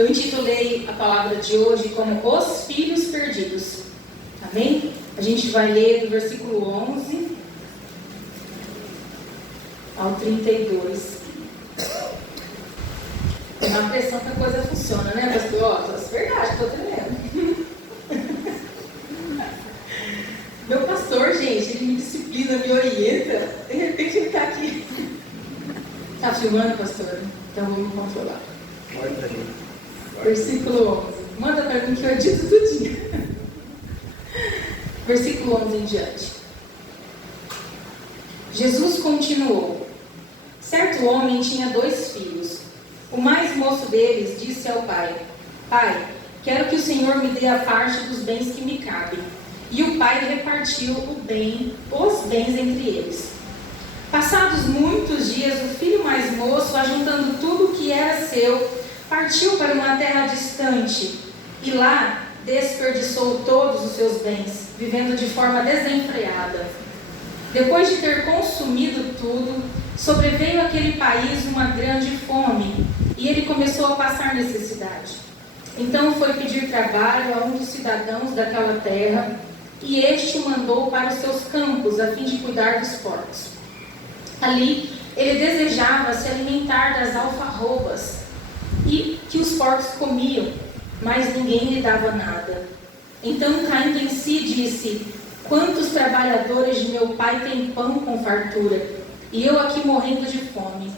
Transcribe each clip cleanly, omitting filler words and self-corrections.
Eu intitulei a palavra de hoje como Os Filhos Perdidos. Amém? A gente vai ler do versículo 11 ao 32. Tem uma pressão que a coisa funciona, né, pastor? Ó, é verdade, estou tremendo. Meu pastor, gente, ele me disciplina, me orienta. De repente ele está aqui. Está filmando, pastor? Então vou me controlar. Versículo 11. Manda para mim que eu edito tudinho. Versículo 11 em diante. Jesus continuou. Certo homem tinha 2 filhos. O mais moço deles disse ao pai: Pai, quero que o Senhor me dê a parte dos bens que me cabem. E o pai repartiu os bens entre eles. Passados muitos dias, o filho mais moço, ajuntando tudo o que era seu, partiu para uma terra distante e lá desperdiçou todos os seus bens, vivendo de forma desenfreada. Depois de ter consumido tudo, sobreveio àquele país uma grande fome e ele começou a passar necessidade. Então foi pedir trabalho a um dos cidadãos daquela terra e este o mandou para os seus campos a fim de cuidar dos porcos. Ali ele desejava se alimentar das alfarrobas e que os porcos comiam, mas ninguém lhe dava nada. Então, caindo em si, disse: Quantos trabalhadores de meu pai têm pão com fartura, e eu aqui morrendo de fome?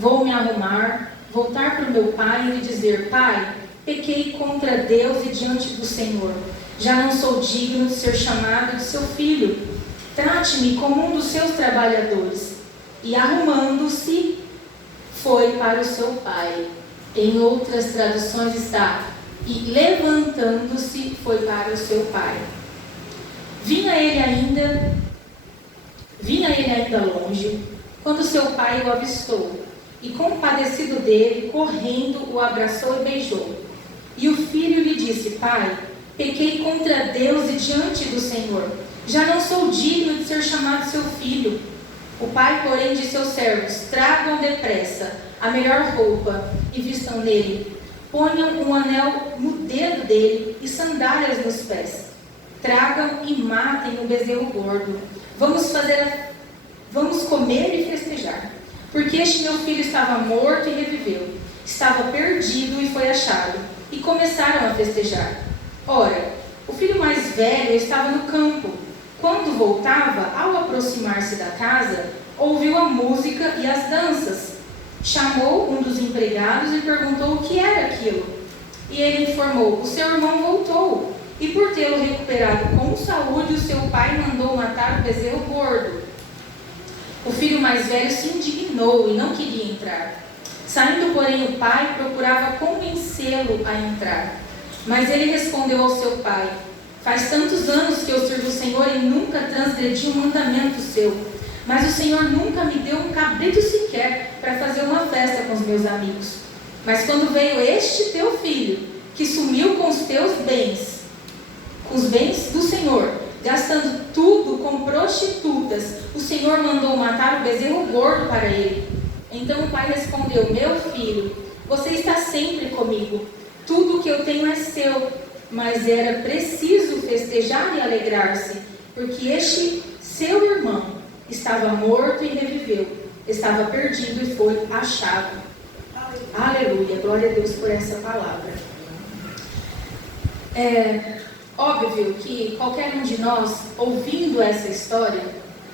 Vou me arrumar, voltar para o meu pai e lhe dizer: Pai, pequei contra Deus e diante do Senhor. Já não sou digno de ser chamado de seu filho. Trate-me como um dos seus trabalhadores. E arrumando-se, foi para o seu pai. Em outras traduções está: e levantando-se, foi para o seu pai. Vinha ele ainda longe, quando seu pai o avistou, e compadecido dele, correndo, o abraçou e beijou. E o filho lhe disse: Pai, pequei contra Deus e diante do Senhor. Já não sou digno de ser chamado seu filho. O pai, porém, disse aos servos: Tragam depressa a melhor roupa e vistam nele. Ponham um anel no dedo dele e sandálias nos pés. Tragam e matem o bezerro gordo. Vamos comer e festejar. Porque este meu filho estava morto e reviveu. Estava perdido e foi achado. E começaram a festejar. Ora, o filho mais velho estava no campo. Quando voltava, ao aproximar-se da casa, ouviu a música e as danças. Chamou um dos empregados e perguntou o que era aquilo. E ele informou: o seu irmão voltou, e por tê-lo recuperado com saúde, o seu pai mandou matar o bezerro gordo. O filho mais velho se indignou e não queria entrar. Saindo, porém, o pai procurava convencê-lo a entrar. Mas ele respondeu ao seu pai: Faz tantos anos que eu sirvo o Senhor e nunca transgredi um mandamento seu. Mas o Senhor nunca me deu um cabrito sequer para fazer uma festa com os meus amigos. Mas quando veio este teu filho, que sumiu com os teus bens, com os bens do Senhor, gastando tudo com prostitutas, o Senhor mandou matar o bezerro gordo para ele. Então o pai respondeu: Meu filho, você está sempre comigo. Tudo o que eu tenho é seu. Mas era preciso festejar e alegrar-se, porque este seu irmão estava morto e reviveu, estava perdido e foi achado. Aleluia, glória a Deus por essa palavra. É óbvio que qualquer um de nós, ouvindo essa história,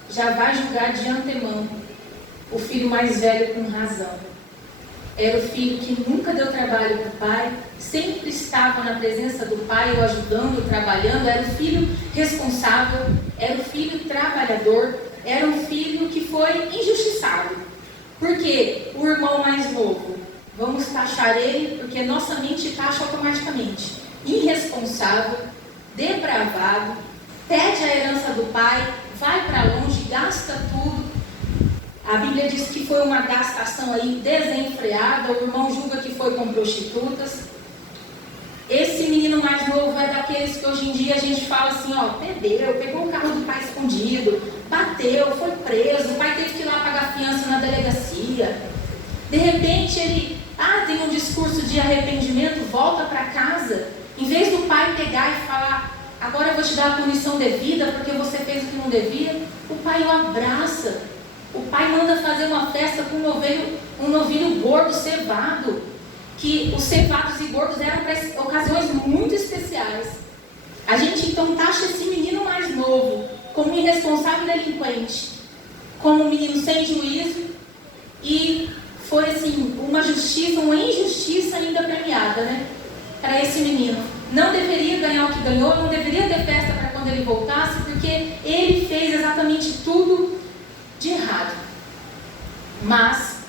já vai julgar de antemão o filho mais velho com razão. Era o filho que nunca deu trabalho para o pai, sempre estava na presença do pai, o ajudando, trabalhando. Era o filho responsável, era o filho trabalhador, era um filho que foi injustiçado. Porque o irmão mais novo, vamos taxar ele, porque nossa mente taxa automaticamente. Irresponsável, depravado, pede a herança do pai, vai para longe, gasta tudo. A Bíblia diz que foi uma gastação aí desenfreada. O irmão julga que foi com prostitutas. Esse menino mais novo é daqueles que hoje em dia a gente fala assim, ó, bebeu, pegou o carro do pai escondido, bateu, foi preso, o pai teve que ir lá pagar fiança na delegacia. De repente ele, fazem um discurso de arrependimento, volta para casa, em vez do pai pegar e falar, agora eu vou te dar a punição devida porque você fez o que não devia, o pai o abraça. O pai manda fazer uma festa com um novilho gordo, cevado, que os cevados e gordos eram para ocasiões muito especiais. A gente então taxa esse menino mais novo como um irresponsável delinquente, como um menino sem juízo, e foi assim, uma justiça, uma injustiça ainda premiada, né? Para esse menino. Não deveria ganhar o que ganhou, não deveria ter festa para quando ele voltasse, porque ele fez exatamente tudo de errado. Mas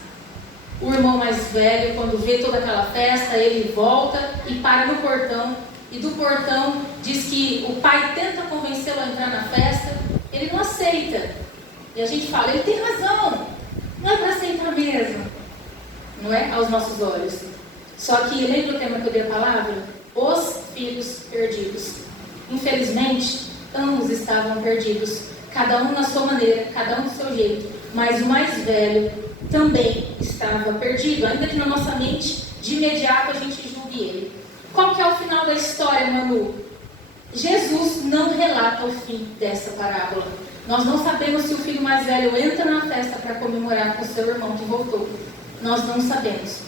o irmão mais velho, quando vê toda aquela festa, ele volta e para no portão, e do portão diz que o pai tenta convencê-lo a entrar na festa, ele não aceita. E a gente fala, ele tem razão, não é para aceitar mesmo, não é? Aos nossos olhos. Só que, lembra o tema que eu dei a palavra? Os filhos perdidos. Infelizmente, ambos estavam perdidos, cada um na sua maneira, cada um do seu jeito, mas o mais velho também estava perdido, ainda que na nossa mente, de imediato, a gente julgue ele. Qual que é o final da história, Manu? Jesus não relata o fim dessa parábola. Nós não sabemos se o filho mais velho entra na festa para comemorar com seu irmão que voltou. Nós não sabemos.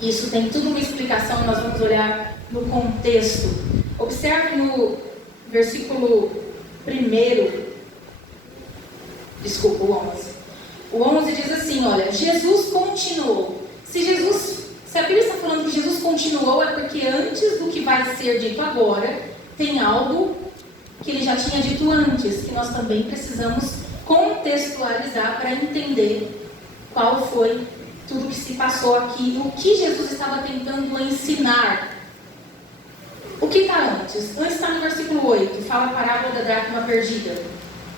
Isso tem tudo uma explicação, nós vamos olhar no contexto. Observe no versículo 11. O 11 diz assim, olha, Jesus continuou. Se a Bíblia está falando que Jesus continuou, é porque antes do que vai ser dito agora, tem algo que ele já tinha dito antes, que nós também precisamos contextualizar para entender qual foi tudo que se passou aqui, o que Jesus estava tentando ensinar. O que está antes? Antes está no versículo 8, fala a parábola da dracma perdida,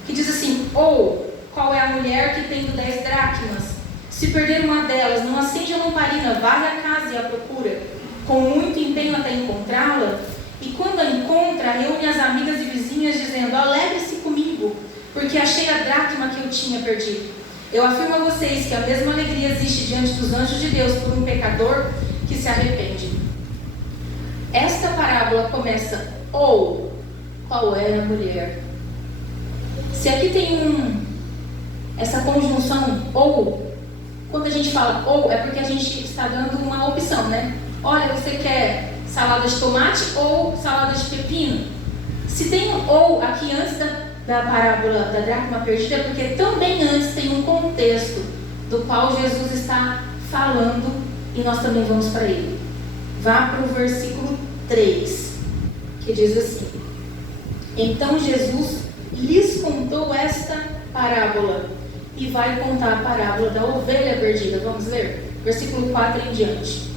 que diz assim, ou, qual é a mulher que tendo 10 dracmas? Se perder uma delas, não acende a lamparina, varre a casa e a procura, com muito empenho até encontrá-la, e quando a encontra, reúne as amigas e vizinhas, dizendo, alegre-se comigo, porque achei a dracma que eu tinha perdido. Eu afirmo a vocês que a mesma alegria existe diante dos anjos de Deus por um pecador que se arrepende. Esta parábola começa, ou, qual é a mulher? Se aqui tem essa conjunção, ou, quando a gente fala ou, é porque a gente está dando uma opção, né? Olha, você quer salada de tomate ou salada de pepino? Se tem ou aqui antes da parábola da dracma perdida, é porque também antes tem um contexto do qual Jesus está falando e nós também vamos para ele. Vá para o versículo 3, que diz assim, então Jesus lhes contou esta parábola e vai contar a parábola da ovelha perdida. Vamos ler? Versículo 4 em diante.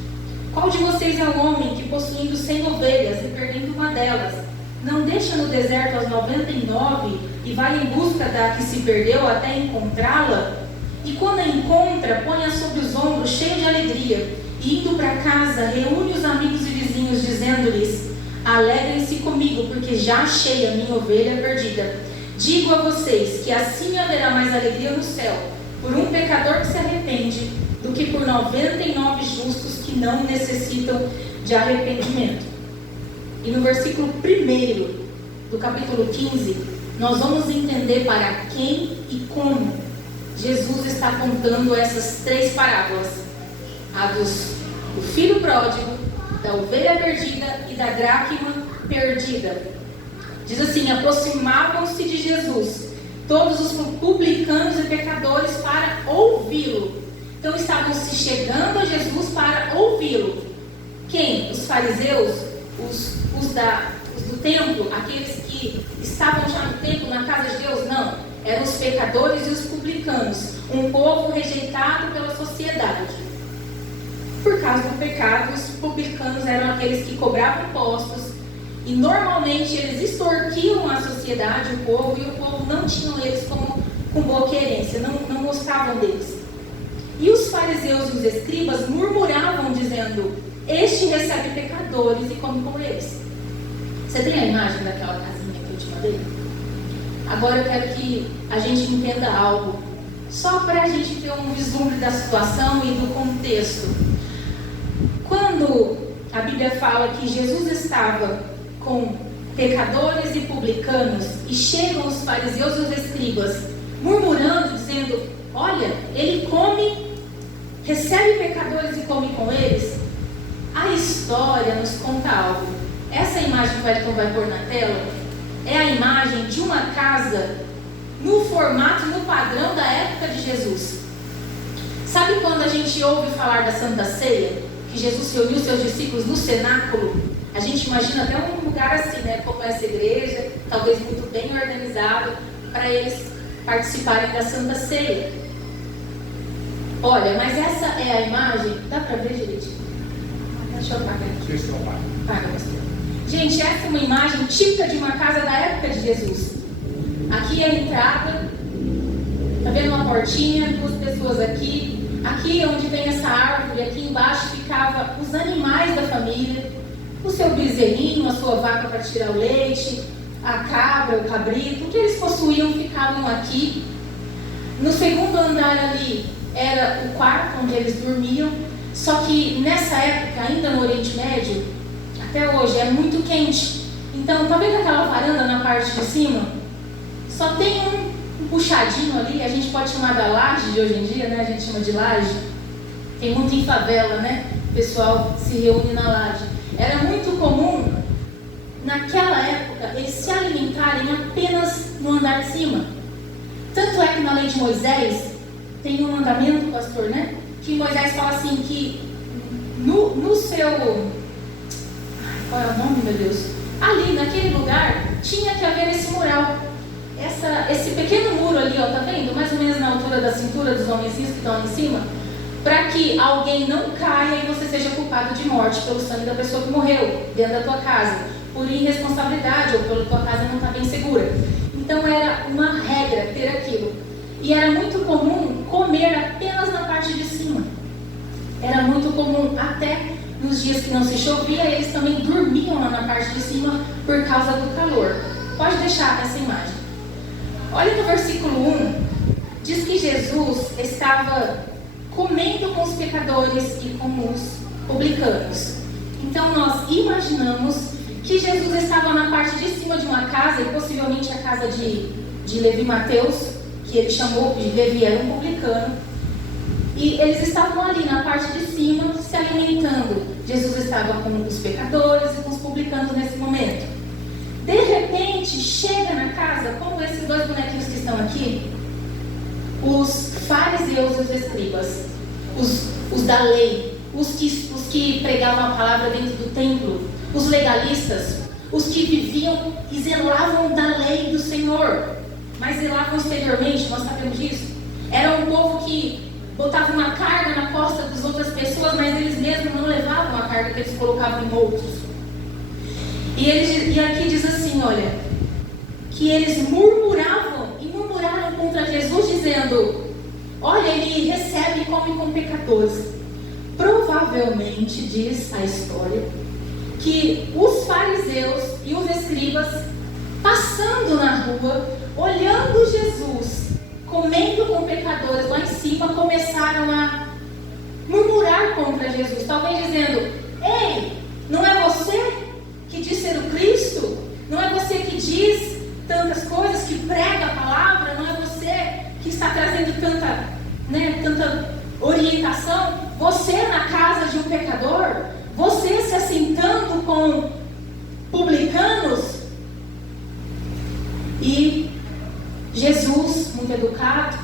Qual de vocês é o homem que, possuindo 100 ovelhas e perdendo uma delas, não deixa no deserto as 99 e vai em busca da que se perdeu até encontrá-la? E quando a encontra, põe-a sobre os ombros, cheio de alegria, e indo para casa, reúne os amigos e vizinhos, dizendo-lhes, alegrem-se comigo, porque já achei a minha ovelha perdida. Digo a vocês que assim haverá mais alegria no céu por um pecador que se arrepende do que por 99 justos que não necessitam de arrependimento. E no versículo 1 do capítulo 15, nós vamos entender para quem e como Jesus está contando essas 3 parábolas. A do filho pródigo, da ovelha perdida e da dracma perdida. Diz assim, aproximavam-se de Jesus todos os publicanos e pecadores para ouvi-lo. Então estavam se chegando a Jesus para ouvi-lo. Quem? Os fariseus, os do templo, aqueles que estavam já no templo, na casa de Deus? Não, eram os pecadores e os publicanos, um povo rejeitado pela sociedade. Por causa do pecado, os publicanos eram aqueles que cobravam impostos e normalmente eles extorquiam a sociedade, o povo, e o povo não tinha eles com boa querência, não gostavam deles. E os fariseus e os escribas murmuravam dizendo, este recebe pecadores e come com eles. Você tem a imagem daquela casinha que eu te mandei? Agora eu quero que a gente entenda algo, só para a gente ter um vislumbre da situação e do contexto. quando a Bíblia fala que Jesus estava com pecadores e publicanos, e chegam os fariseus e os escribas, murmurando, dizendo: olha, ele come, recebe pecadores e come com eles. A história nos conta algo. Essa imagem que o Elton vai pôr na tela é a imagem de uma casa no formato, no padrão da época de Jesus. Sabe quando a gente ouve falar da Santa Ceia, que Jesus reuniu seus discípulos no cenáculo? A gente imagina até um lugar assim, né? Como essa igreja, talvez muito bem organizado, para eles participarem da Santa Ceia. Olha, mas essa é a imagem. Dá para ver direitinho? Deixa eu apagar aqui. Paga, pastor. Gente, essa é uma imagem típica de uma casa da época de Jesus. Aqui é a entrada. Tá vendo uma portinha? 2 pessoas aqui. Aqui onde tem essa árvore, aqui embaixo ficavam os animais da família. O seu bezerrinho, a sua vaca para tirar o leite, a cabra, o cabrito, o que eles possuíam ficavam aqui. No segundo andar ali era o quarto onde eles dormiam. Só que nessa época, ainda no Oriente Médio, até hoje, é muito quente. Então, tá vendo aquela varanda na parte de cima? Só tem um puxadinho ali, a gente pode chamar da laje de hoje em dia, né? A gente chama de laje. Tem muito em favela, né? O pessoal se reúne na laje. Era muito comum, naquela época, eles se alimentarem apenas no andar de cima. Tanto é que na lei de Moisés, tem um mandamento, pastor, né? Que Moisés fala assim, que no seu... Qual é o nome, meu Deus? Ali, naquele lugar, tinha que haver esse mural. Esse pequeno muro ali, ó, tá vendo? Mais ou menos na altura da cintura dos homenzinhos que estão ali em cima. Para que alguém não caia e você seja culpado de morte pelo sangue da pessoa que morreu dentro da tua casa, por irresponsabilidade ou pela tua casa não estar bem segura. Então era uma regra ter aquilo. E era muito comum comer apenas na parte de cima. Era muito comum, até nos dias que não se chovia, eles também dormiam lá na parte de cima por causa do calor. Pode deixar essa imagem. Olha no versículo 1, diz que Jesus estava comendo com os pecadores e com os publicanos. Então nós imaginamos que Jesus estava na parte de cima de uma casa, e possivelmente a casa de Levi e Mateus, que ele chamou de Levi, era um publicano, e eles estavam ali na parte de cima se alimentando. Jesus estava com os pecadores e com os publicanos nesse momento. De repente chega na casa, como esses 2 bonequinhos que estão aqui, os fariseus e os escribas, os da lei, os que pregavam a palavra dentro do templo, os legalistas, os que viviam e zelavam da lei do Senhor, mas zelavam exteriormente, nós sabemos disso. Era um povo que botava uma carga na costa das outras pessoas, mas eles mesmos não levavam a carga que eles colocavam em outros. E aqui diz assim, olha, que eles murmuravam e murmuraram contra Jesus, dizendo: olha, ele recebe e come com pecadores. Provavelmente, diz a história, que os fariseus e os escribas, passando na rua, olhando Jesus comendo com pecadores lá em cima, começaram a murmurar contra Jesus, talvez dizendo: ei, não é você que diz ser o Cristo? Não é você que diz tantas coisas, que prega a palavra? Não é você que está trazendo tanta orientação? Você na casa de um pecador? Você se assentando com publicanos? E Jesus, muito educado,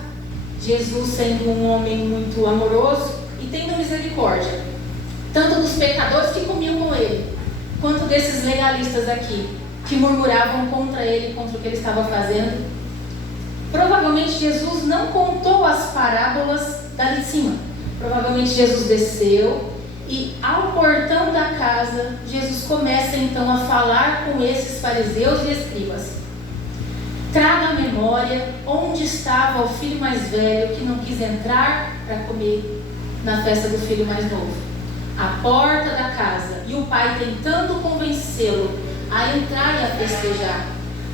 Jesus sendo um homem muito amoroso e tendo misericórdia, tanto dos pecadores que comiam com ele, quanto desses legalistas aqui, que murmuravam contra ele, contra o que ele estava fazendo. Provavelmente Jesus não contou as parábolas dali de cima. Provavelmente Jesus desceu e ao portão da casa, Jesus começa então a falar com esses fariseus e escribas. Traga à memória onde estava o filho mais velho que não quis entrar para comer na festa do filho mais novo. À porta da casa, e o pai tentando convencê-lo a entrar e a festejar,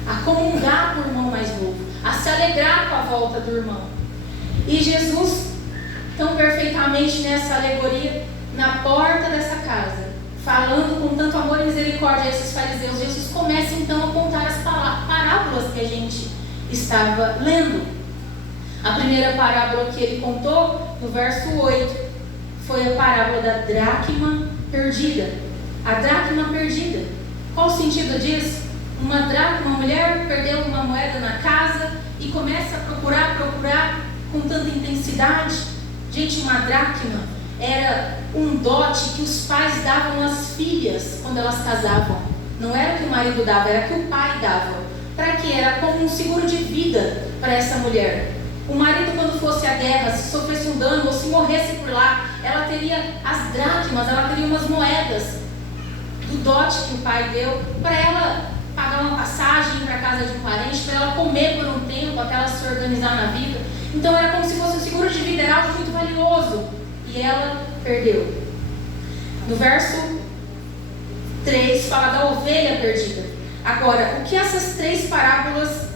a comungar com o irmão mais novo, a se alegrar com a volta do irmão. E Jesus, tão perfeitamente nessa alegoria, na porta dessa casa, falando com tanto amor e misericórdia a esses fariseus, Jesus começa então a contar as parábolas que a gente estava lendo. A primeira parábola que ele contou, no verso 8, foi a parábola da dracma perdida. A dracma perdida. Qual o sentido disso? Uma dracma, uma mulher perdeu uma moeda na casa e começa a procurar com tanta intensidade. Gente, uma dracma era um dote que os pais davam às filhas quando elas casavam. Não era que o marido dava, era que o pai dava. Para quê? Era como um seguro de vida para essa mulher. O marido, quando fosse à guerra, se sofresse um dano ou se morresse por lá, ela teria as dracmas, ela teria umas moedas do dote que o pai deu para ela pagar uma passagem para a casa de um parente, para ela comer por um tempo até ela se organizar na vida. Então era como se fosse um seguro de vida, era algo muito valioso. E ela perdeu. No verso 3 fala da ovelha perdida. Agora, o que essas 3 parábolas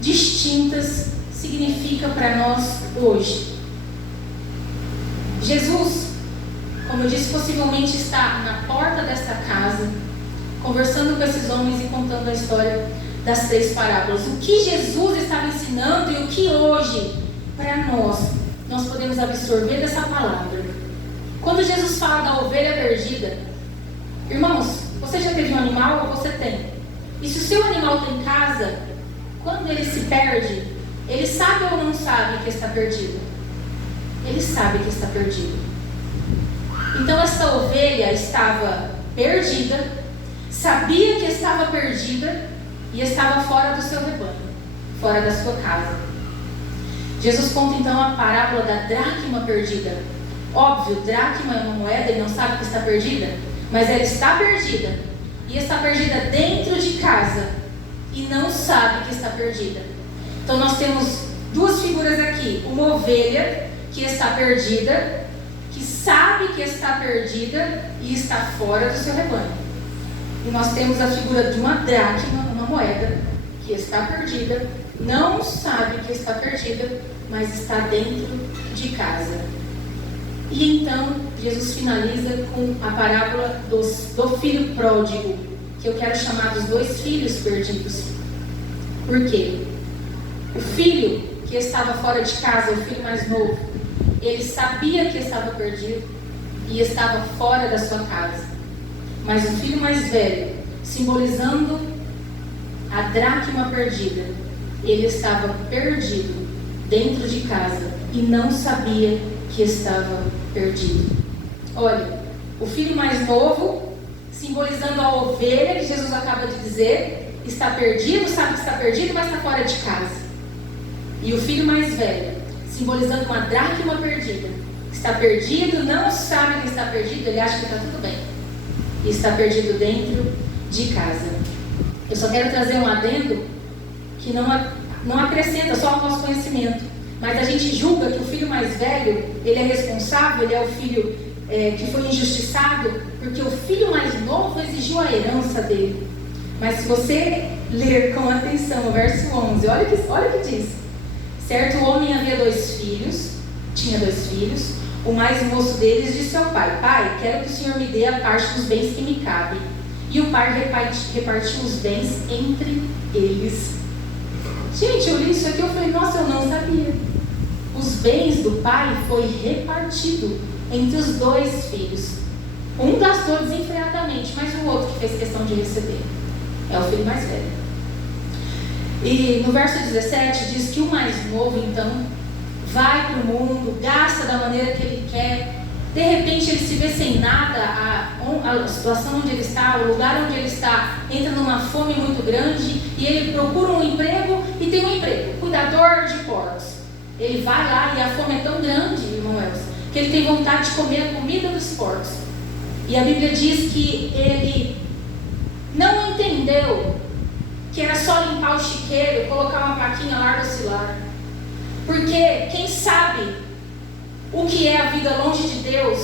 distintas significa para nós hoje? Jesus, como eu disse, possivelmente está na porta desta casa, conversando com esses homens e contando a história das 3 parábolas. O que Jesus estava ensinando e o que hoje, para nós podemos absorver dessa palavra. Quando Jesus fala da ovelha perdida, irmãos, você já teve um animal ou você tem? E se o seu animal tem casa, quando ele se perde, ele sabe ou não sabe que está perdido? Ele sabe que está perdido. Então essa ovelha estava perdida, sabia que estava perdida e estava fora do seu rebanho, fora da sua casa. Jesus conta então a parábola da dracma perdida. Óbvio, dracma é uma moeda e não sabe que está perdida, mas ela está perdida e está perdida dentro de casa e não sabe que está perdida. Então nós temos 2 figuras aqui: uma ovelha que está perdida, que sabe que está perdida e está fora do seu rebanho. E nós temos a figura de uma dracma, uma moeda, que está perdida, não sabe que está perdida, mas está dentro de casa. E então Jesus finaliza com a parábola do filho pródigo, que eu quero chamar dos 2 filhos perdidos. Por quê? O filho que estava fora de casa, o filho mais novo, ele sabia que estava perdido e estava fora da sua casa. Mas o filho mais velho, simbolizando a dracma perdida, ele estava perdido dentro de casa e não sabia que estava perdido. Olha, o filho mais novo, simbolizando a ovelha que Jesus acaba de dizer, está perdido, sabe que está perdido, mas está fora de casa. E o filho mais velho, simbolizando uma dracma perdida, está perdido, não sabe que está perdido, ele acha que está tudo bem, e está perdido dentro de casa. Eu só quero trazer um adendo que não acrescenta só ao nosso conhecimento, mas a gente julga que o filho mais velho, ele é responsável, ele é o filho que foi injustiçado, porque o filho mais novo exigiu a herança dele. Mas se você ler com atenção o verso 11, olha o que diz. Certo homem havia 2 filhos, tinha 2 filhos. O mais moço deles disse ao pai: Pai, quero que o Senhor me dê a parte dos bens que me cabem. E o pai repartiu os bens entre eles. Gente, eu li isso aqui, eu falei: nossa, eu não sabia. Os bens do pai foi repartido entre os 2 filhos. Um gastou desenfreadamente, mas o outro que fez questão de receber é o filho mais velho. E no verso 17 diz que o mais novo então vai para o mundo, gasta da maneira que ele quer. De repente ele se vê sem nada, a situação onde ele está, o lugar onde ele está, entra numa fome muito grande e ele procura um emprego e tem um emprego, cuidador de porcos. Ele vai lá e a fome é tão grande, irmão Elcio, que ele tem vontade de comer a comida dos porcos. E a Bíblia diz que ele não entendeu que era só limpar o chiqueiro, colocar uma plaquinha larga oscilar. Porque quem sabe o que é a vida longe de Deus,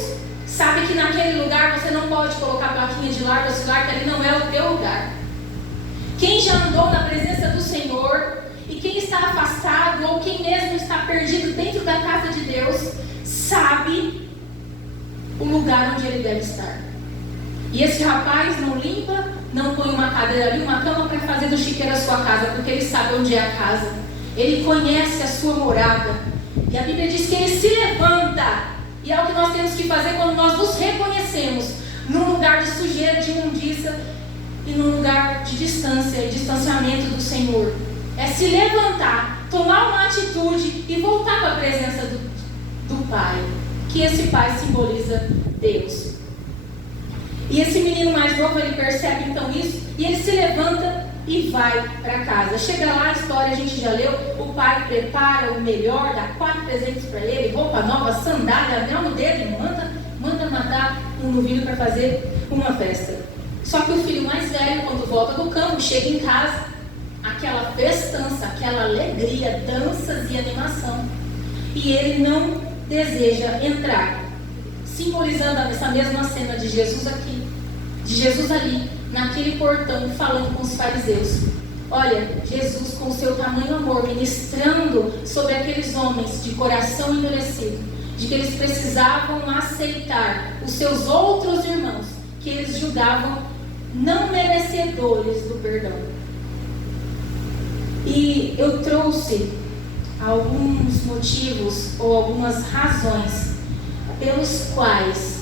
sabe que naquele lugar você não pode colocar plaquinha de larga oscilar, que ali não é o teu lugar. Quem já andou na presença do Senhor, e quem está afastado, ou quem mesmo está perdido dentro da casa de Deus, sabe o lugar lugar onde ele deve estar. E esse rapaz não limpa, não põe uma cadeira ali, uma cama para fazer do chiqueiro a sua casa, porque ele sabe onde é a casa. Ele conhece a sua morada. E a Bíblia diz que ele se levanta. E é o que nós temos que fazer quando nós nos reconhecemos num lugar de sujeira, de imundícia e num lugar de distância e distanciamento do Senhor. É se levantar, tomar uma atitude e voltar para a presença do Pai. Que esse Pai simboliza Deus. E esse menino mais novo, ele percebe então isso e ele se levanta e vai para casa. Chega lá, a história a gente já leu, o pai prepara o melhor, dá 4 presentes para ele, roupa nova, sandália, anel no dedo e manda matar um novilho para fazer uma festa. Só que o filho mais velho, quando volta do campo, chega em casa, aquela festança, aquela alegria, danças e animação. E ele não deseja entrar, simbolizando essa mesma cena de Jesus aqui, de Jesus ali, naquele portão, falando com os fariseus. Olha, Jesus com o seu tamanho amor, ministrando sobre aqueles homens de coração endurecido, de que eles precisavam aceitar os seus outros irmãos, que eles julgavam não merecedores do perdão. E eu trouxe alguns motivos ou algumas razões pelos quais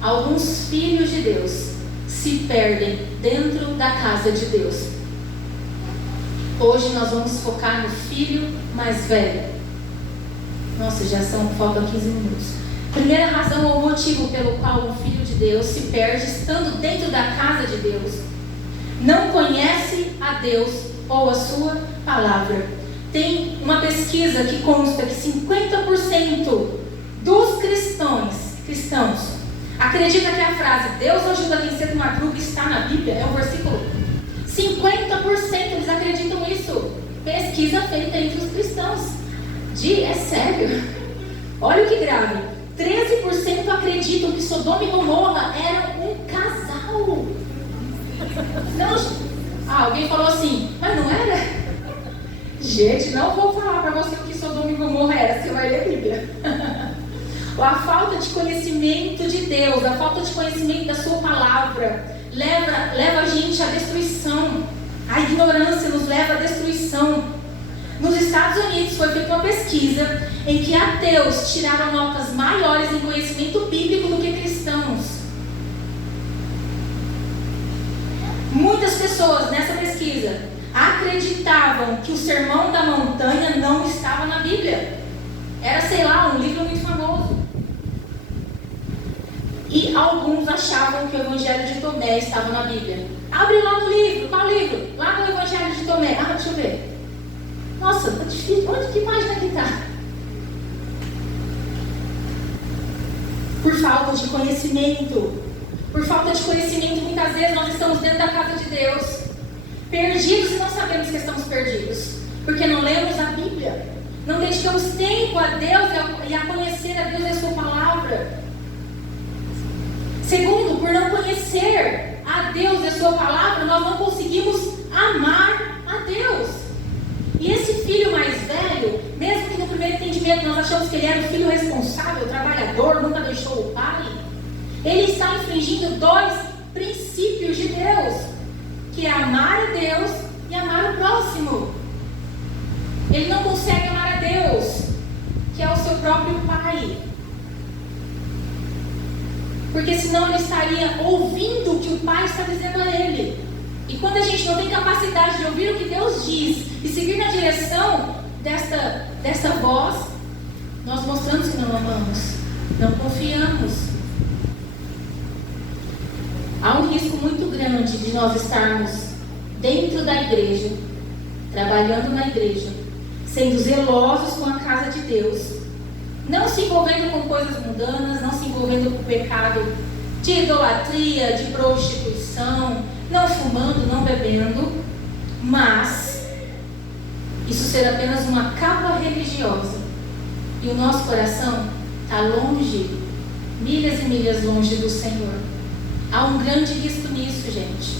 alguns filhos de Deus se perdem dentro da casa de Deus. Hoje nós vamos focar no filho mais velho. Nossa, faltam 15 minutos. Primeira razão ou motivo pelo qual um filho de Deus se perde estando dentro da casa de Deus: não conhece a Deus ou a sua palavra. Tem uma pesquisa que consta que 50% dos cristãos acredita que a frase "Deus ajuda quem cedo madruga" está na Bíblia, é um versículo. 50% eles acreditam nisso. Pesquisa feita entre os cristãos. É sério. Olha o que grave. 13% acreditam que Sodoma e Gomorra eram um casal. Não, alguém falou assim, mas não era? Gente, não vou falar para você o que Sodoma e Gomorra era, você vai ler a Bíblia. A falta de conhecimento de Deus, a falta de conhecimento da sua palavra, leva a gente à destruição. A ignorância nos leva à destruição. Nos Estados Unidos foi feita uma pesquisa em que ateus tiraram notas maiores em conhecimento bíblico do que cristãos. Muitas pessoas nessa pesquisa acreditavam que o Sermão da Montanha não estava na Bíblia. Era, sei lá, um livro muito famoso. E alguns achavam que o Evangelho de Tomé estava na Bíblia. Abre lá no livro. Qual livro? Lá no Evangelho de Tomé. Deixa eu ver. Nossa, tá difícil. Que página que está? Por falta de conhecimento. Por falta de conhecimento, muitas vezes nós estamos dentro da casa de Deus, perdidos e não sabemos que estamos perdidos, porque não lemos a Bíblia, não dedicamos tempo a Deus e a conhecer a Deus e a sua palavra. Segundo, por não conhecer a Deus e a sua palavra, nós não conseguimos amar a Deus. E esse filho mais velho, mesmo que no primeiro entendimento nós achamos que ele era o filho responsável, trabalhador, nunca deixou o pai, ele está infringindo 2 princípios de Deus, que é amar a Deus e amar o próximo. Ele não consegue amar a Deus, que é o seu próprio pai, porque senão ele estaria ouvindo o que o pai está dizendo a ele. E quando a gente não tem capacidade de ouvir o que Deus diz e seguir na direção dessa voz, nós mostramos que não amamos, não confiamos. Há um risco muito grande de nós estarmos dentro da igreja, trabalhando na igreja, sendo zelosos com a casa de Deus, não se envolvendo com coisas mundanas, não se envolvendo com pecado de idolatria, de prostituição, não fumando, não bebendo, mas isso ser apenas uma capa religiosa e o nosso coração está longe, milhas e milhas longe do Senhor. Há um grande risco nisso, gente,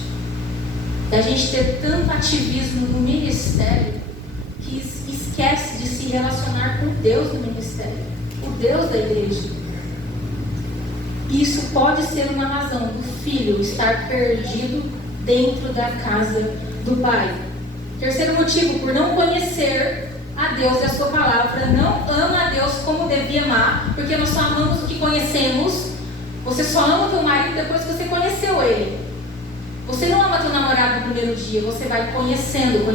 da gente ter tanto ativismo no ministério que esquece de se relacionar com Deus no ministério, o Deus da igreja. Isso pode ser uma razão do filho estar perdido dentro da casa do pai. Terceiro motivo, por não conhecer a Deus e a sua palavra, não ama a Deus como devia amar, porque nós só amamos o que conhecemos. Você só ama o teu marido depois que você conheceu ele. Você não ama teu namorado no primeiro dia, você vai conhecendo,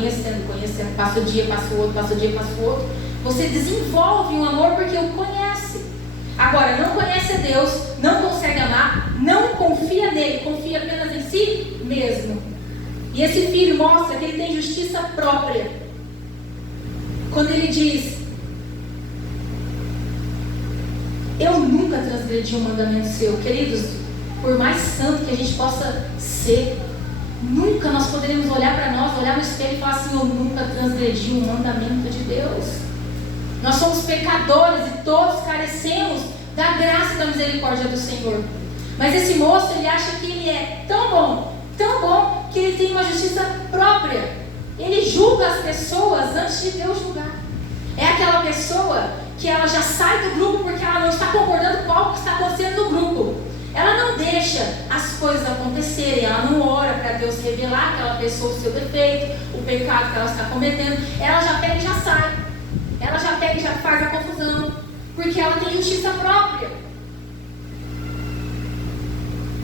passa o dia, passa o outro. Você desenvolve um amor porque o conhece. Agora, não conhece a Deus, não consegue amar, não confia nele, confia apenas em si mesmo. E esse filho mostra que ele tem justiça própria. Quando ele diz: eu nunca transgredi um mandamento seu. Queridos, por mais santo que a gente possa ser, nunca nós poderemos olhar para nós, olhar no espelho e falar assim: eu nunca transgredi um mandamento de Deus. Nós somos pecadores e todos carecemos da graça e da misericórdia do Senhor. Mas esse moço, ele acha que ele é tão bom, que ele tem uma justiça própria. Ele julga as pessoas antes de Deus julgar. É aquela pessoa que ela já sai do grupo porque ela não está concordando com algo que está acontecendo no grupo. Ela não deixa as coisas acontecerem, ela não ora para Deus revelar àquela pessoa o seu defeito, o pecado que ela está cometendo. Ela já pega e já sai. Ela já pega e já faz a confusão, porque ela tem justiça própria.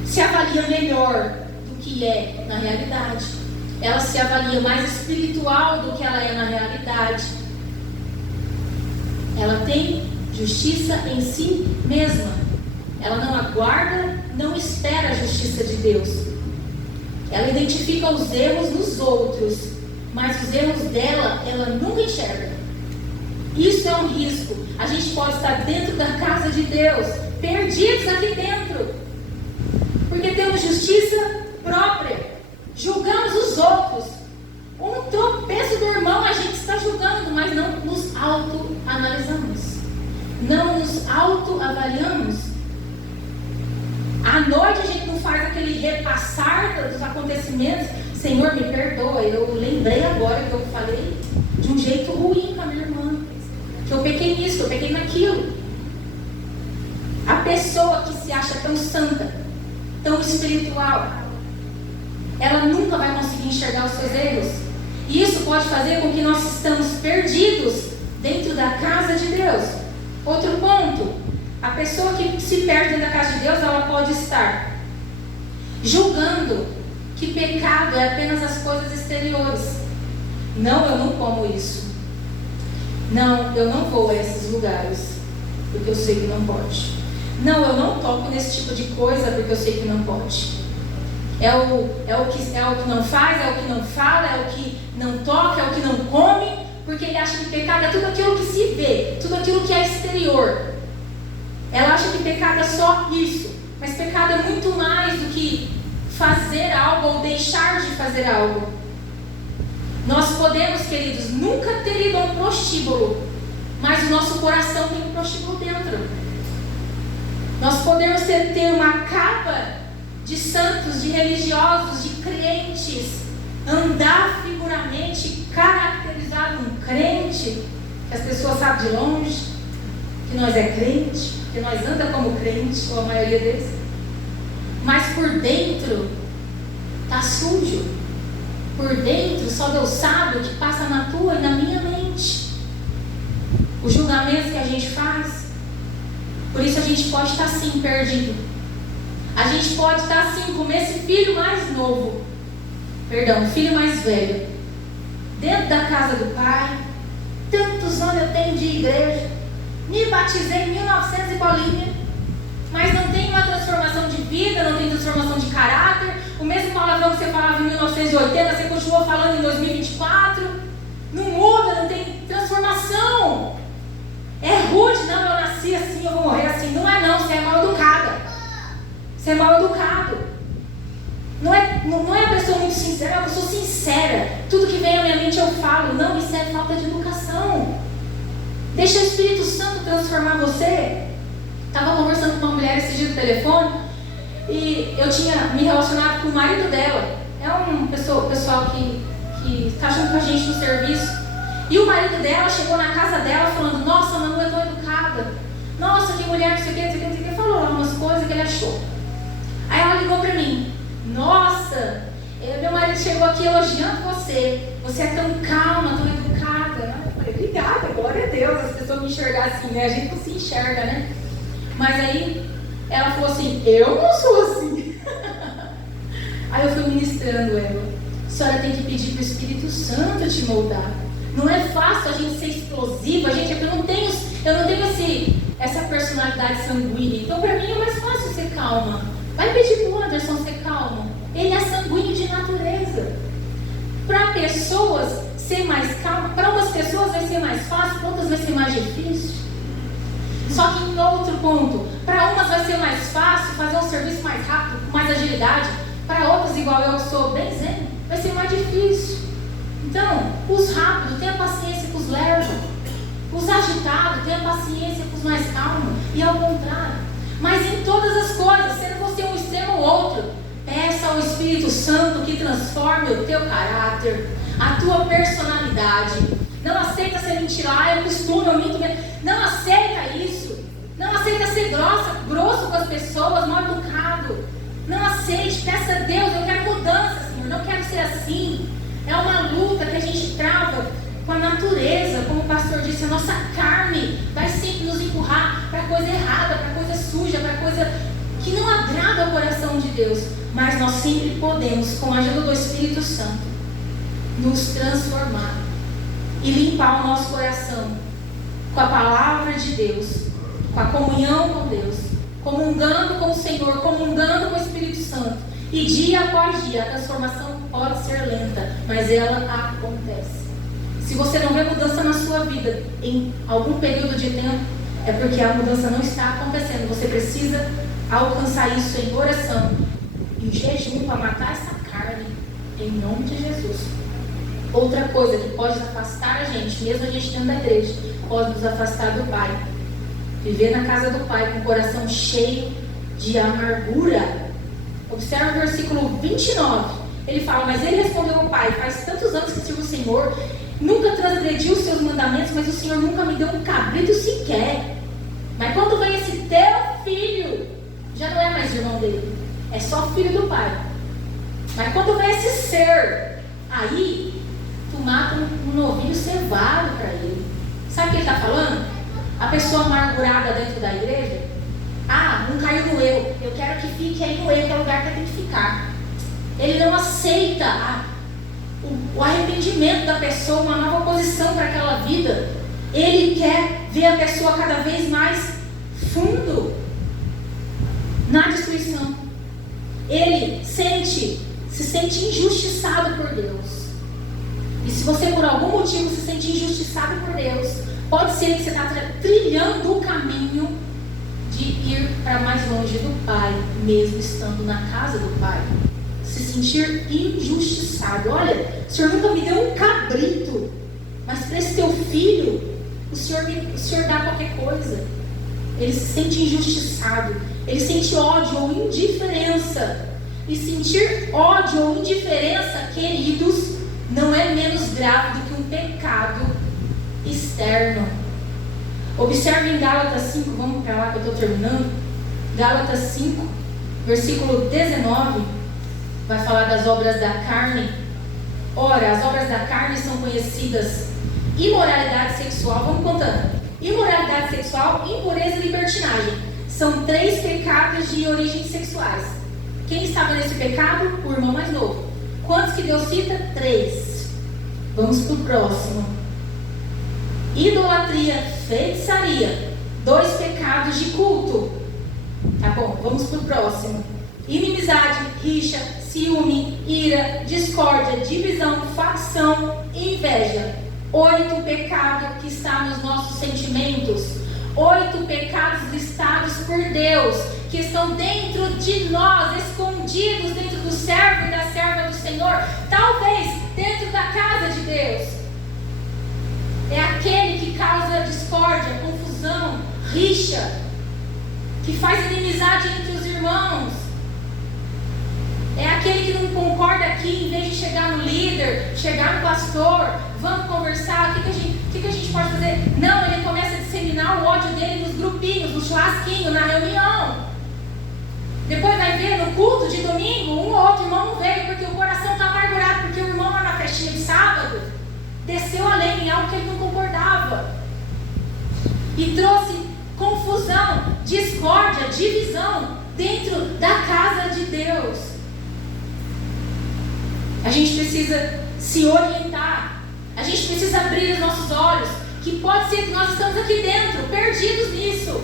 Se avalia melhor do que é na realidade. Ela se avalia mais espiritual do que ela é na realidade. Ela tem justiça em si mesma. Ela não aguarda, não espera a justiça de Deus. Ela identifica os erros nos outros, mas os erros dela, ela nunca enxerga. Isso é um risco. A gente pode estar dentro da casa de Deus, perdidos aqui dentro, porque temos justiça própria. Julgamos os outros. Um tropeço do irmão a gente está julgando, mas não nos autoanalisamos. Não nos autoavaliamos. À noite a gente não faz aquele repassar dos acontecimentos. Senhor, me perdoa, eu lembrei agora que eu falei de um jeito ruim com a minha irmã. Que eu pequei nisso, que eu pequei naquilo. A pessoa que se acha tão santa, tão espiritual, ela nunca vai conseguir enxergar os seus erros. E isso pode fazer com que nós estamos perdidos dentro da casa de Deus. Outro ponto, a pessoa que se perde dentro da casa de Deus, ela pode estar julgando que pecado é apenas as coisas exteriores. Não, eu não como isso. Não, eu não vou a esses lugares, porque eu sei que não pode. Não, eu não toco nesse tipo de coisa, porque eu sei que não pode. É o que não faz, é o que não fala, é o que não toca, é o que não come, porque ele acha que pecado é tudo aquilo que se vê, tudo aquilo que é exterior. Ela acha que pecado é só isso, mas pecado é muito mais do que fazer algo ou deixar de fazer algo. Nós podemos, queridos, nunca ter ido a um prostíbulo, mas o nosso coração tem um prostíbulo dentro. Nós podemos ter uma capa de santos, de religiosos, de crentes, andar figuramente caracterizado um crente, que as pessoas sabem de longe que nós é crente, que nós anda como crente, ou a maioria deles, mas por dentro está sujo. Por dentro, só Deus sabe o que passa na tua e na minha mente. Os julgamentos que a gente faz. Por isso a gente pode estar assim, perdido. A gente pode estar assim, como esse filho mais novo. Filho mais velho. Dentro da casa do pai. Tantos anos eu tenho de igreja. Me batizei em 1900 e bolinha. Mas não tem uma transformação de vida, não tem transformação de caráter. O mesmo palavrão que você falava em 1980, você continua falando em 2024. Não muda, não tem transformação. É rude, não, eu nasci assim, eu vou morrer assim. Não é não, você é mal educada. Você é mal educado. Não é a pessoa muito sincera, eu sou sincera. Tudo que vem à minha mente eu falo. Não, isso é falta de educação. Deixa o Espírito Santo transformar você. Estava conversando com uma mulher esse dia no telefone e eu tinha me relacionado com o marido dela. É um pessoal que está junto com a gente no serviço. E o marido dela chegou na casa dela falando: nossa, Manu é tão educada. Nossa, que mulher, não sei o que. Falou lá umas coisas. coisas que ele achou. Aí ela ligou para mim: nossa, meu marido chegou aqui elogiando você. Você é tão calma, tão educada. Eu falei: obrigada, glória a Deus. As pessoas me enxergam assim, né? A gente não se enxerga, né? Mas aí ela falou assim: eu não sou assim. Aí eu fui ministrando ela: a senhora tem que pedir para o Espírito Santo te moldar. Não é fácil a gente ser explosiva, gente, é que eu não tenho essa personalidade sanguínea. Então para mim é mais fácil ser calma. Vai pedir para o Anderson ser calmo. Ele é sanguíneo de natureza. Para pessoas ser mais calmo, para umas pessoas vai ser mais fácil, para outras vai ser mais difícil. Só que em outro ponto, para umas vai ser mais fácil fazer um serviço mais rápido, com mais agilidade. Para outras, igual eu sou bem zen, vai ser mais difícil. Então, os rápidos, tenha paciência com os lerdos. Os agitados, tenha paciência com os mais calmos. E ao contrário. Mas em todas as coisas, sendo você um extremo ou outro, peça ao Espírito Santo que transforme o teu caráter, a tua personalidade. Não aceita ser mentirosa, eu costumo, eu minto. Não aceita isso. Não aceita ser grosso com as pessoas, mal educado. Não aceite, peça a Deus: eu quero mudança, Senhor, não quero ser assim. É uma luta que a gente trava com a natureza. Como o pastor disse, a nossa carne vai sempre nos empurrar para coisa errada, para coisa suja, para coisa que não agrada ao coração de Deus. Mas nós sempre podemos, com a ajuda do Espírito Santo, nos transformar e limpar o nosso coração com a palavra de Deus, com a comunhão com Deus, comungando com o Senhor, comungando com o Espírito Santo. E dia após dia, a transformação pode ser lenta, mas ela acontece. Se você não vê mudança na sua vida em algum período de tempo, é porque a mudança não está acontecendo. Você precisa alcançar isso em oração, em jejum, para matar essa carne, em nome de Jesus. Outra coisa que pode afastar a gente, mesmo a gente dentro da igreja, pode nos afastar do Pai. Viver na casa do Pai com o coração cheio de amargura. Observe o versículo 29. Ele fala: mas ele respondeu ao pai: faz tantos anos que sirvo o Senhor, nunca transgredi os seus mandamentos, mas o Senhor nunca me deu um cabrito sequer. Mas quando vem esse teu filho, já não é mais irmão dele, é só filho do pai. Mas quando vem esse ser, aí tu mata um novilho cevado para ele. Sabe o que ele está falando? A pessoa amargurada dentro da igreja: ah, não caiu no erro, eu quero que fique aí no erro, que é o lugar que tem que ficar. Ele não aceita o arrependimento da pessoa, uma nova posição para aquela vida. Ele quer ver a pessoa cada vez mais fundo na destruição. Ele se sente injustiçado por Deus. E se você por algum motivo se sente injustiçado por Deus, pode ser que você está trilhando o caminho de ir para mais longe do Pai, mesmo estando na casa do Pai. Se sentir injustiçado. Olha, o Senhor nunca me deu um cabrito, mas para esse teu filho, o Senhor dá qualquer coisa. Ele se sente injustiçado. Ele sente ódio ou indiferença. E sentir ódio ou indiferença, queridos, não é menos grave do que um pecado externo. Observe em Gálatas 5, vamos para lá que eu estou terminando. Gálatas 5, versículo 19, vai falar das obras da carne. Ora, as obras da carne são conhecidas: imoralidade sexual, vamos contando: imoralidade sexual, impureza e libertinagem. São 3 pecados de origens sexuais. Quem estava nesse pecado? O irmão mais novo. Quantos que Deus cita? 3. Vamos para o próximo. Idolatria, feitiçaria, 2 pecados de culto. Tá bom, vamos para o próximo. Inimizade, rixa, ciúme, ira, discórdia, divisão, facção e inveja. 8 pecados que estão nos nossos sentimentos. 8 pecados listados por Deus, que estão dentro de nós, escondidos dentro do servo e da serva do Senhor, talvez dentro da casa de Deus. É aquele que causa discórdia, confusão, rixa, que faz inimizade entre os irmãos. É aquele que não concorda aqui, em vez de chegar no líder, chegar no pastor, vamos conversar, o que a gente pode fazer? Não, ele começa a disseminar o ódio dele nos grupinhos, no churrasquinho, na reunião. Depois vai ver no culto de domingo, um ou outro irmão não veio porque o coração está amargurado, porque o irmão lá na festinha de sábado desceu a lenha em algo que ele não concordava. E trouxe confusão, discórdia, divisão dentro da casa de Deus. A gente precisa se orientar. A gente precisa abrir os nossos olhos. Que pode ser que nós estamos aqui dentro, perdidos nisso.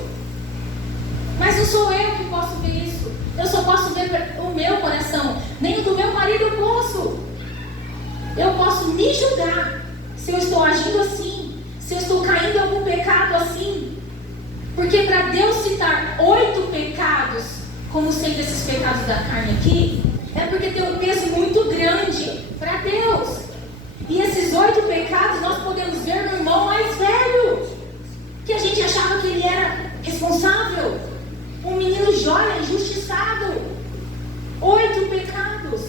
Mas não sou eu que posso ver isso. Eu só posso ver o meu coração. Nem o do meu marido eu posso. Eu posso me julgar se eu estou agindo assim, se eu estou caindo em algum pecado assim. Porque para Deus citar 8 pecados como sendo esses pecados da carne aqui, é porque tem um peso muito grande para Deus. E esses 8 pecados nós podemos ver no irmão mais velho, que a gente achava que ele era responsável, um menino jóia, injustiçado. 8 pecados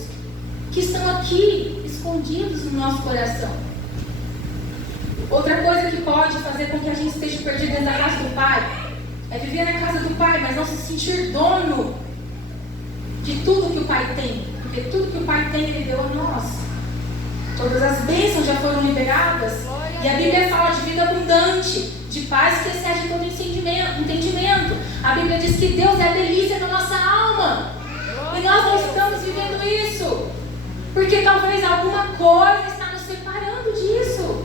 que estão aqui escondidos no nosso coração. Outra coisa que pode fazer com que a gente esteja perdido dentro da casa do Pai é viver na casa do Pai, mas não se sentir dono de tudo que o Pai tem. Porque tudo que o Pai tem, Ele deu a nós. Todas as bênçãos já foram liberadas. E a Bíblia fala de vida abundante, de paz que excede todo entendimento. A Bíblia diz que Deus é a delícia da nossa alma. E nós não estamos vivendo isso. Porque talvez alguma coisa está nos separando disso.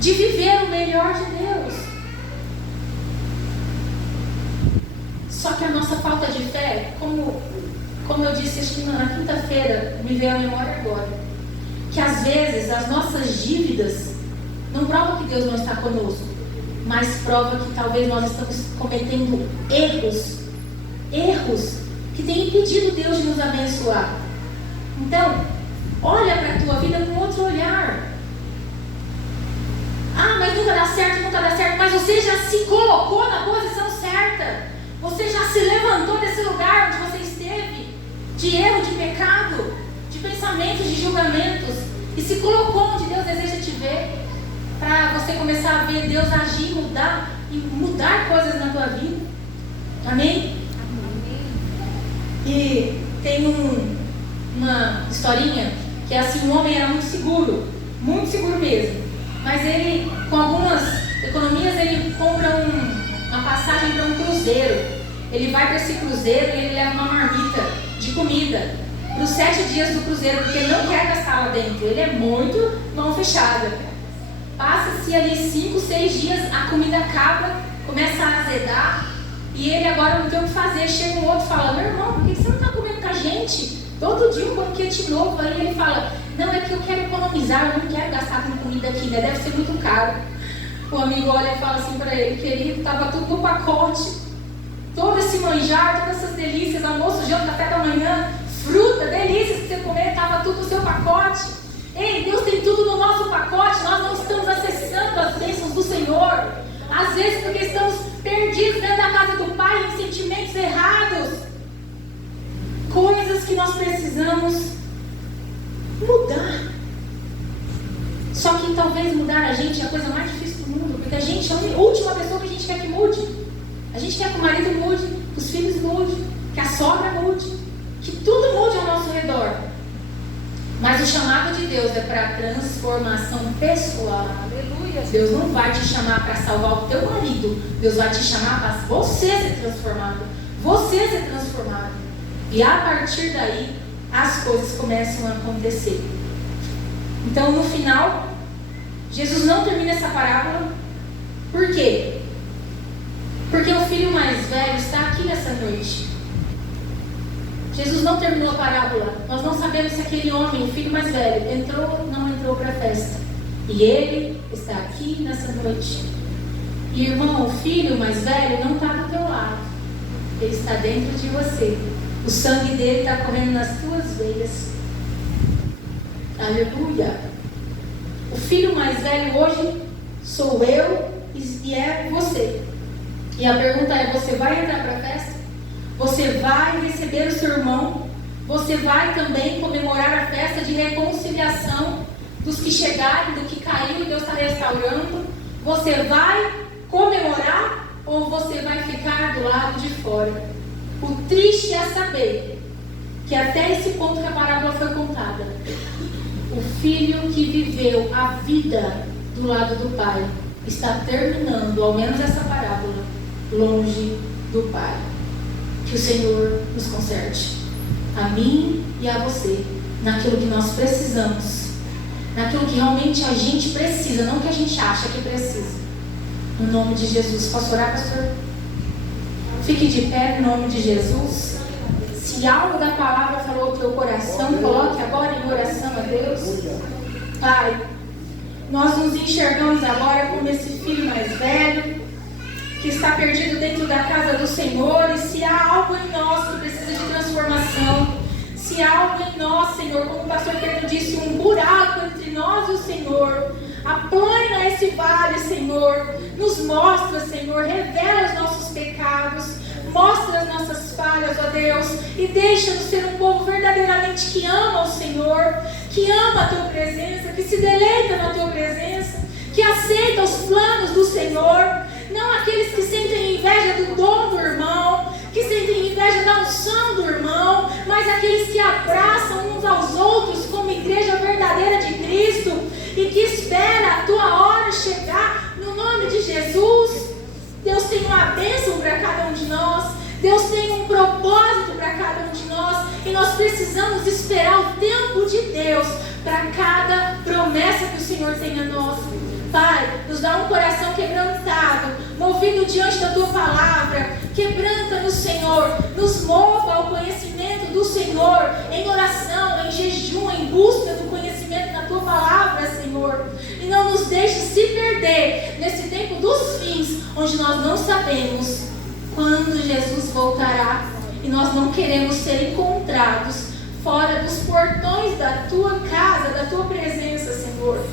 De viver o melhor de Deus. Só que a nossa falta de fé, como eu disse, acho que na quinta-feira, me veio à memória agora, que às vezes as nossas dívidas não provam que Deus não está conosco, mas prova que talvez nós estamos cometendo erros que têm impedido Deus de nos abençoar. Então, olha para a tua vida com outro olhar. Ah, mas nunca dá certo, mas você já se colocou na posição certa. Você já se levantou desse lugar onde você esteve, de erro, de pecado, de pensamentos, de julgamentos, e se colocou onde Deus deseja te ver, para você começar a ver Deus agir, mudar coisas na tua vida. Amém? E tem uma historinha que é assim: um homem era muito seguro mesmo, mas ele, com algumas economias, ele compra uma passagem para um cruzeiro. Ele vai para esse cruzeiro e ele leva uma marmita de comida para os 7 dias do cruzeiro, porque ele não quer gastar lá dentro. Ele é muito mão fechada. Passa-se ali 5, 6 dias, a comida acaba, começa a azedar, e ele agora não tem o que fazer. Chega um outro e fala: meu irmão, por que você não está comendo com a gente? Todo dia um banquete novo. Aí ele fala: não, é que eu quero economizar, eu não quero gastar com comida aqui, né? Deve ser muito caro. O amigo olha e fala assim para ele: querido, estava tudo no pacote. Todo esse manjar, todas essas delícias, almoço, janta, café da manhã, fruta, delícias que você comer, estava tudo no seu pacote. Ei, Deus tem tudo no nosso pacote. Nós não estamos acessando as bênçãos do Senhor. Às vezes porque estamos perdidos dentro da casa do Pai, em sentimentos errados. Coisas que nós precisamos mudar. Só que talvez mudar a gente é a coisa mais difícil do mundo, porque a gente é a última pessoa que a gente quer que mude. A gente quer que o marido mude, que os filhos mudem, que a sogra mude, que tudo mude ao nosso redor. Mas o chamado de Deus é para transformação pessoal. Aleluia. Deus não vai te chamar para salvar o teu marido. Deus vai te chamar para você ser transformado. Você ser transformado. E a partir daí, as coisas começam a acontecer. Então, no final, Jesus não termina essa parábola. Por quê? Porque o filho mais velho está aqui nessa noite. Jesus não terminou a parábola. Nós não sabemos se aquele homem, o filho mais velho, entrou ou não entrou para a festa. E ele está aqui nessa noite. E irmão, o filho mais velho não está do teu lado. Ele está dentro de você. O sangue dele está correndo nas tuas veias. Aleluia. O filho mais velho hoje sou eu e é você. E a pergunta é: você vai entrar para a festa? Você vai receber o seu irmão? Você vai também comemorar a festa de reconciliação dos que chegaram, do que caiu e Deus está restaurando? Você vai comemorar ou você vai ficar do lado de fora? O triste é saber que até esse ponto que a parábola foi contada, o filho que viveu a vida do lado do pai está terminando, ao menos essa parábola, longe do pai. Que o Senhor nos conserte, a mim e a você, naquilo que nós precisamos, naquilo que realmente a gente precisa, não que a gente acha que precisa. No nome de Jesus. Posso orar, pastor? Fique de pé, no nome de Jesus. Se algo da palavra falou o teu coração, coloque agora em oração a Deus. Pai, nós nos enxergamos agora como esse filho mais velho, que está perdido dentro da casa do Senhor. E se há algo em nós que precisa de transformação, se há algo em nós, Senhor, como o pastor Pedro disse, um buraco entre nós e o Senhor, aplana esse vale, Senhor, nos mostra, Senhor, revela os nossos pecados, mostra as nossas falhas, ó Deus, e deixa-nos ser um povo verdadeiramente que ama o Senhor, que ama a Tua presença, que se deleita na Tua presença, que aceita os planos do Senhor, não aqueles que sentem inveja do dom do irmão, que sentem inveja da unção do irmão, mas aqueles que abraçam uns aos outros como igreja verdadeira de Cristo e que espera a Tua hora chegar, no nome de Jesus. Deus tem uma bênção para cada um de nós, Deus tem um propósito para cada um de nós, e nós precisamos esperar o tempo de Deus para cada promessa que o Senhor tem a nós. Pai, nos dá um coração quebrantado, movido diante da Tua palavra. Quebranta-nos, Senhor, nos mova ao conhecimento do Senhor, em oração, em jejum, em busca do conhecimento da Tua palavra, Senhor. E não nos deixe se perder nesse tempo dos fins, onde nós não sabemos quando Jesus voltará, e nós não queremos ser encontrados fora dos portões da Tua casa, da Tua presença, Senhor.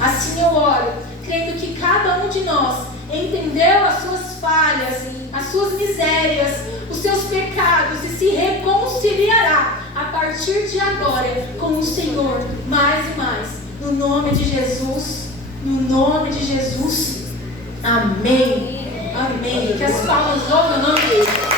Assim eu oro, crendo que cada um de nós entendeu as suas falhas, as suas misérias, os seus pecados, e se reconciliará a partir de agora com o Senhor mais e mais. No nome de Jesus, no nome de Jesus. Amém. Amém. Que as palmas ouvem o nome dele.